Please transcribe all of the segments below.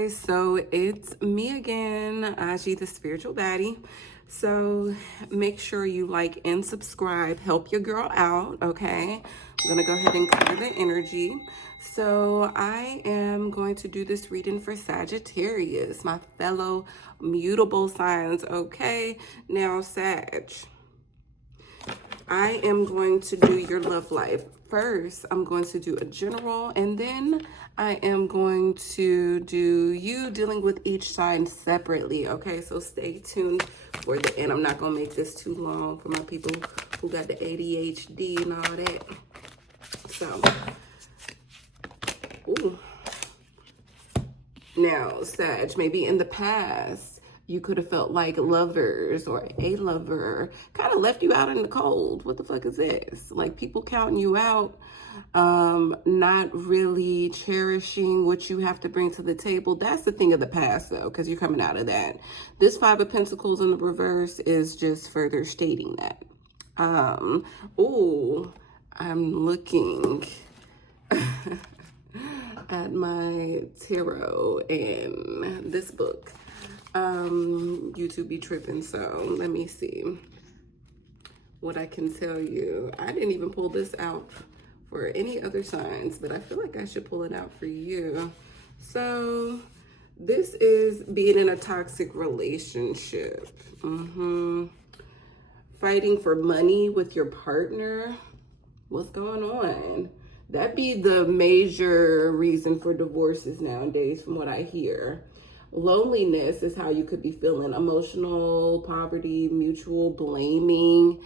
guys, so it's me again, Aji the spiritual baddie. So make sure you like and subscribe, help your girl out, okay? I'm gonna go ahead and clear the energy. So I am going to do this reading for Sagittarius, my fellow mutable signs, okay? Now Sag, I am going to do your love life. First, I'm going to do a general, and then I am going to do you dealing with each sign separately, okay? So stay tuned for the end. I'm not going to make this too long for my people who got the ADHD and all that. So, ooh. Now, Sag, maybe in the past, you could have felt like lovers or a lover kind of left you out in the cold. What the fuck is this? Like people counting you out, not really cherishing what you have to bring to the table. That's the thing of the past though, because you're coming out of that. This Five of Pentacles in the reverse is just further stating that. Ooh, I'm looking at my tarot and this book. YouTube be tripping, so let me see what I can tell you. I didn't even pull this out for any other signs, but I feel like I should pull it out for you. So this is being in a toxic relationship. Fighting for money with your partner. What's going on? That'd be the major reason for divorces nowadays, from what I hear. Loneliness is how you could be feeling. Emotional poverty, mutual blaming,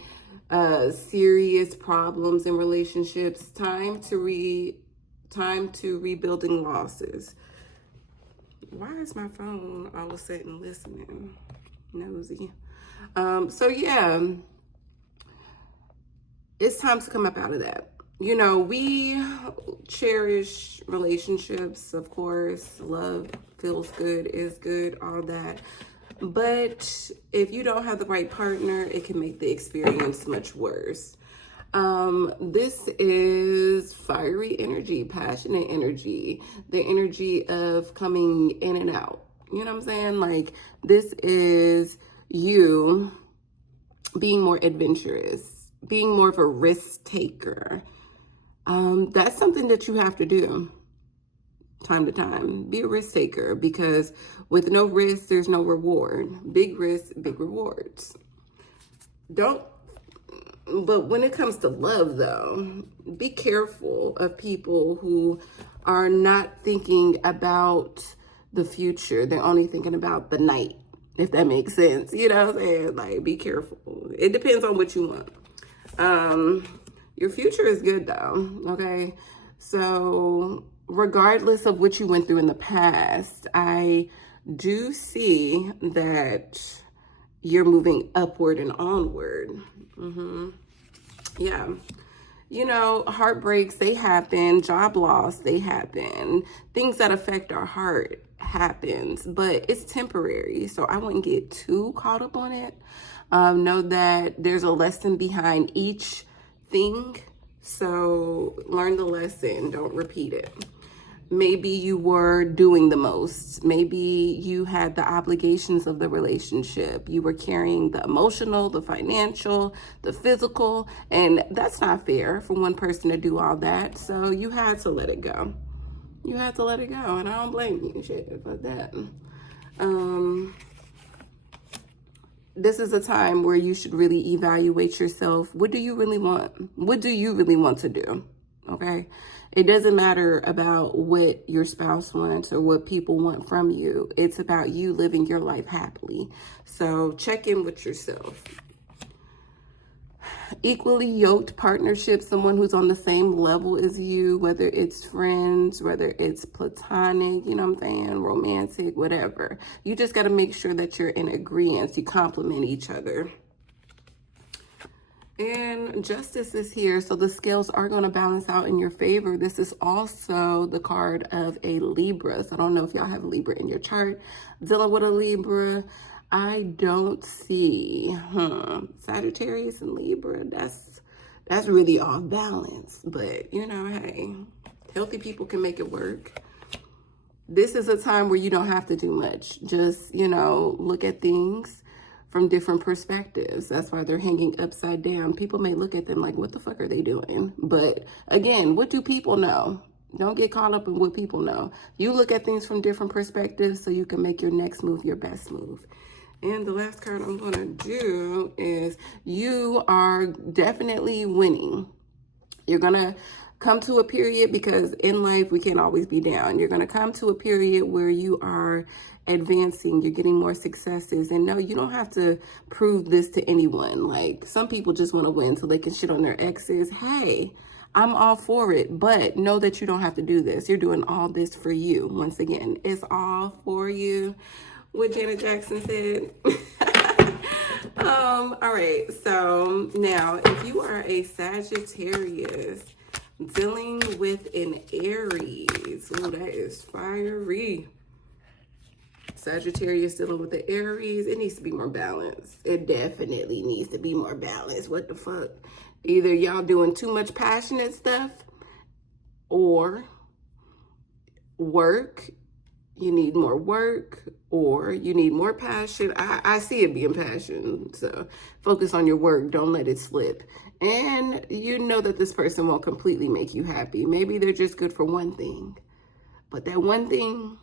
serious problems in relationships. Time to rebuilding losses. Why is my phone all of a sudden listening? Nosy. So yeah, it's time to come up out of that. You know, we cherish relationships, of course. Love feels good, is good, all that. But if you don't have the right partner, it can make the experience much worse. This is fiery energy, passionate energy, the energy of coming in and out. You know what I'm saying? Like, this is you being more adventurous, being more of a risk taker. That's something that you have to do time to time. Be a risk taker, because with no risk, there's no reward. Big risks, big rewards. But when it comes to love though, be careful of people who are not thinking about the future. They're only thinking about the night, if that makes sense. You know what I'm saying? Like, be careful. It depends on what you want. Your future is good though, okay? So regardless of what you went through in the past, I do see that you're moving upward and onward. Yeah. You know, heartbreaks, they happen. Job loss, they happen. Things that affect our heart happens, but it's temporary. So I wouldn't get too caught up on it. Know that there's a lesson behind each thing. So learn the lesson, don't repeat it. Maybe you were doing the most. Maybe you had the obligations of the relationship. You were carrying the emotional, the financial, the physical, and that's not fair for one person to do all that. So you had to let it go. You had to let it go, and I don't blame you, shit, about that. This is a time where you should really evaluate yourself. What do you really want? What do you really want to do? Okay? It doesn't matter about what your spouse wants or what people want from you. It's about you living your life happily. So check in with yourself. Equally yoked partnership, someone who's on the same level as you, whether it's friends, whether it's platonic, you know what I'm saying, romantic, whatever. You just got to make sure that you're in agreement. You complement each other. And justice is here, so the scales are going to balance out in your favor. This is also the card of a Libra. So I don't know if y'all have a Libra in your chart. Dealing with a Libra, I don't see Sagittarius and Libra. That's really off balance. But, you know, hey, healthy people can make it work. this is a time where you don't have to do much. Just, you know, look at things from different perspectives. That's why they're hanging upside down. People may look at them like, what the fuck are they doing? But again, what do people know? Don't get caught up in what people know. You look at things from different perspectives so you can make your next move your best move. And the last card I'm going to do is you are definitely winning. You're going to come to a period, because in life we can't always be down. You're going to come to a period where you are advancing, you're getting more successes. And no, you don't have to prove this to anyone. Like, some people just want to win so they can shit on their exes. Hey, I'm all for it, but know that you don't have to do this. You're doing all this for you. Once again, it's all for you. What Janet Jackson said. All right, so now if you are a Sagittarius dealing with an Aries, oh, that is fiery. Sagittarius dealing with the Aries, it needs to be more balanced. It definitely needs to be more balanced. What the fuck? Either y'all doing too much passionate stuff, or work, you need more work, or you need more passion. I see it being passion. So focus on your work. Don't let it slip. And you know that this person won't completely make you happy. Maybe they're just good for one thing. But that one thing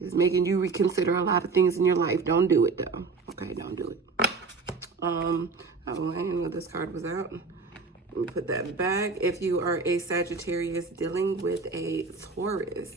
is making you reconsider a lot of things in your life. Don't do it, though. Okay, don't do it. Oh, I didn't know this card was out. Let me put that back. If you are a Sagittarius dealing with a Taurus,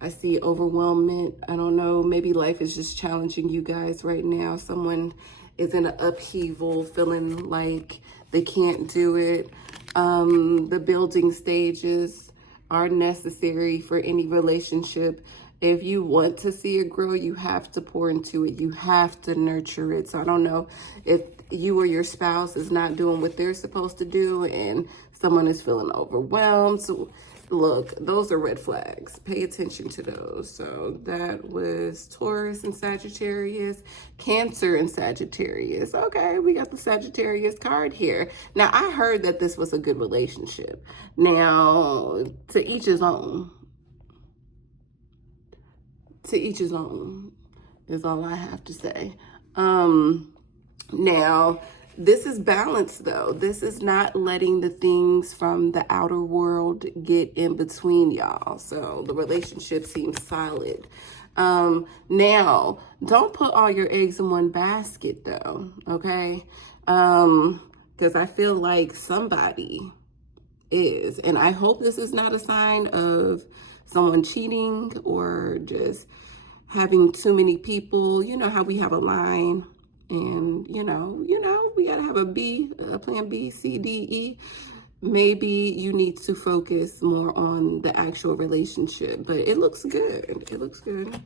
I see overwhelmment. I don't know, maybe life is just challenging you guys right now. Someone is in an upheaval, feeling like they can't do it. The building stages are necessary for any relationship. If you want to see it grow, you have to pour into it. You have to nurture it. So I don't know if you or your spouse is not doing what they're supposed to do and someone is feeling overwhelmed. So look, those are red flags. Pay attention to those. So that was Taurus and Sagittarius, Cancer and Sagittarius. Okay, we got the Sagittarius card here. Now, I heard that this was a good relationship. Now, to each his own. To each his own is all I have to say. Now, this is balance, though. This is not letting the things from the outer world get in between y'all. So the relationship seems solid. Now, don't put all your eggs in one basket, though, okay? Because I feel like somebody is. And I hope this is not a sign of someone cheating or just having too many people. You know how we have a line, and you know, we gotta have a plan B, C, D, E. Maybe you need to focus more on the actual relationship, but it looks good. It looks good.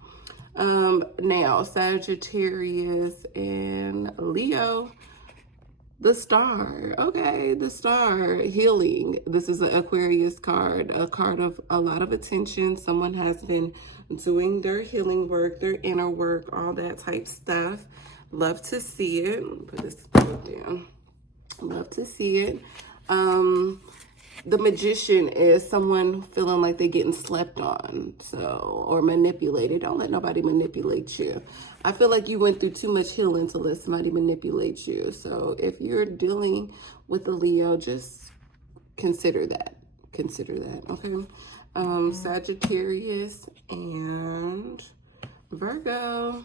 Now, Sagittarius and Leo. The Star. Okay, the Star. Healing. This is an Aquarius card, a card of a lot of attention. Someone has been doing their healing work, their inner work, all that type stuff. Love to see it. Put this down. Love to see it. The Magician is someone feeling like they're getting slept on, or manipulated. Don't let nobody manipulate you. I feel like you went through too much healing to let somebody manipulate you. So if you're dealing with a Leo, just consider that. Consider that, okay? Sagittarius and Virgo.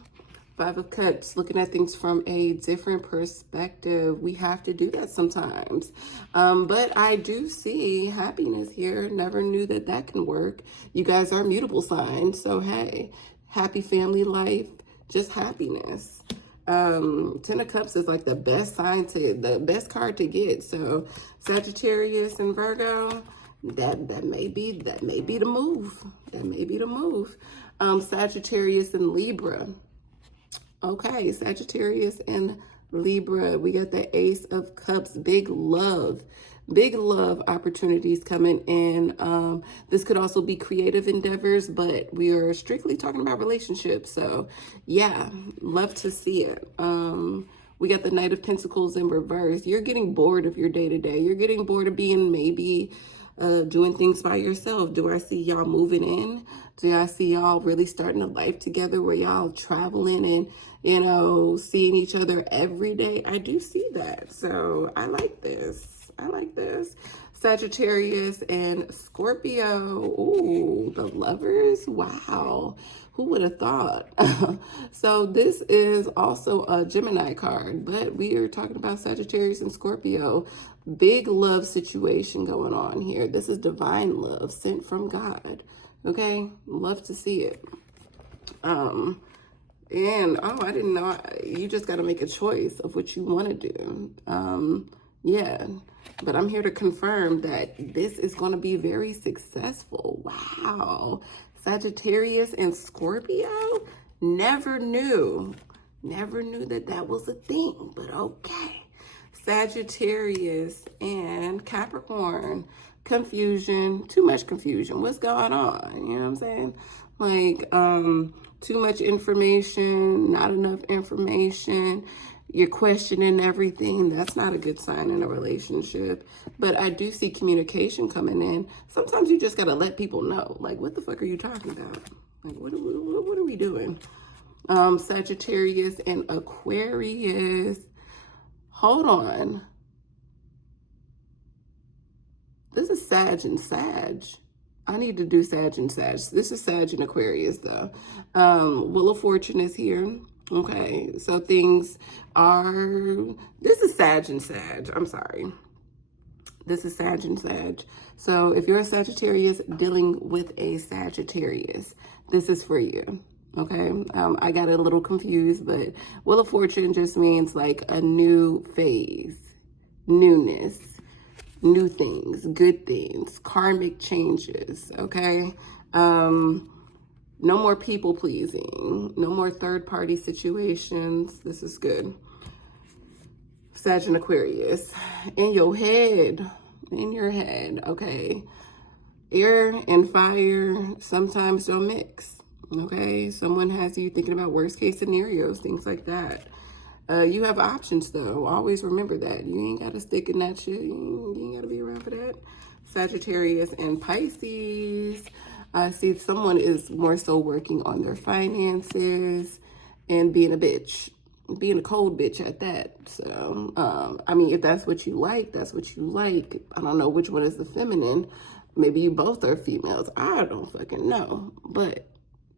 Five of Cups, looking at things from a different perspective. We have to do that sometimes. But I do see happiness here. Never knew that that can work. You guys are mutable signs. So, hey, happy family life, just happiness. Ten of Cups is like the best card to get. So, Sagittarius and Virgo, that may be the move. That may be the move. Sagittarius and Libra. Okay, Sagittarius and Libra, we got the Ace of Cups, big love opportunities coming in. This could also be creative endeavors, but we are strictly talking about relationships. So yeah, love to see it. We got the Knight of Pentacles in reverse. You're getting bored of your day-to-day. You're getting bored of being maybe doing things by yourself? Do I see y'all moving in? Do I see y'all really starting a life together where y'all traveling and, you know, seeing each other every day? I do see that. So I like this. I like this. Sagittarius and Scorpio. Ooh, the lovers. Wow. Who would have thought? So this is also a Gemini card, but we are talking about Sagittarius and Scorpio. Big love situation going on here. This is divine love sent from God. Okay, love to see it. And oh, I didn't know. You just got to make a choice of what you want to do. Yeah, but I'm here to confirm that this is going to be very successful. Wow. Sagittarius and Scorpio? Never knew that that was a thing, but okay. Sagittarius and Capricorn. Confusion, too much confusion. What's going on? You know what I'm saying? Like, too much information, not enough information. You're questioning everything. That's not a good sign in a relationship. But I do see communication coming in. Sometimes you just got to let people know. Like, what the fuck are you talking about? Like, what are we doing? Sagittarius and Aquarius. Hold on. This is Sag and Sag. I need to do Sag and Sag. This is Sag and Aquarius, though. Wheel of Fortune is here. Okay, so things are... This is Sag and Sag. I'm sorry. This is Sag and Sag. So if you're a Sagittarius dealing with a Sagittarius, this is for you. Okay, I got a little confused, but Wheel of Fortune just means like a new phase, newness, new things, good things, karmic changes, okay? No more people pleasing, no more third party situations. This is good. Sag and Aquarius, in your head, okay? Air and fire sometimes don't mix, okay? Someone has you thinking about worst case scenarios, things like that. You have options, though. Always remember that. You ain't got to stick in that shit. You ain't got to be around for that. Sagittarius and Pisces. I see someone is more so working on their finances and being a bitch. Being a cold bitch at that. So, I mean, if that's what you like, that's what you like. I don't know which one is the feminine. Maybe you both are females. I don't fucking know. But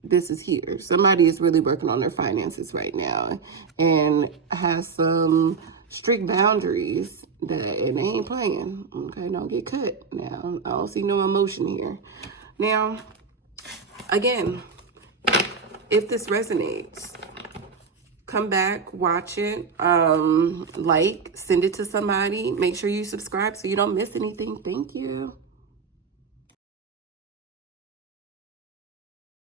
this is here. Somebody is really working on their finances right now and has some strict boundaries and they ain't playing. Okay, don't get cut. Now, I don't see no emotion here. Now, again, if this resonates, come back, watch it, like, send it to somebody. Make sure you subscribe so you don't miss anything. Thank you.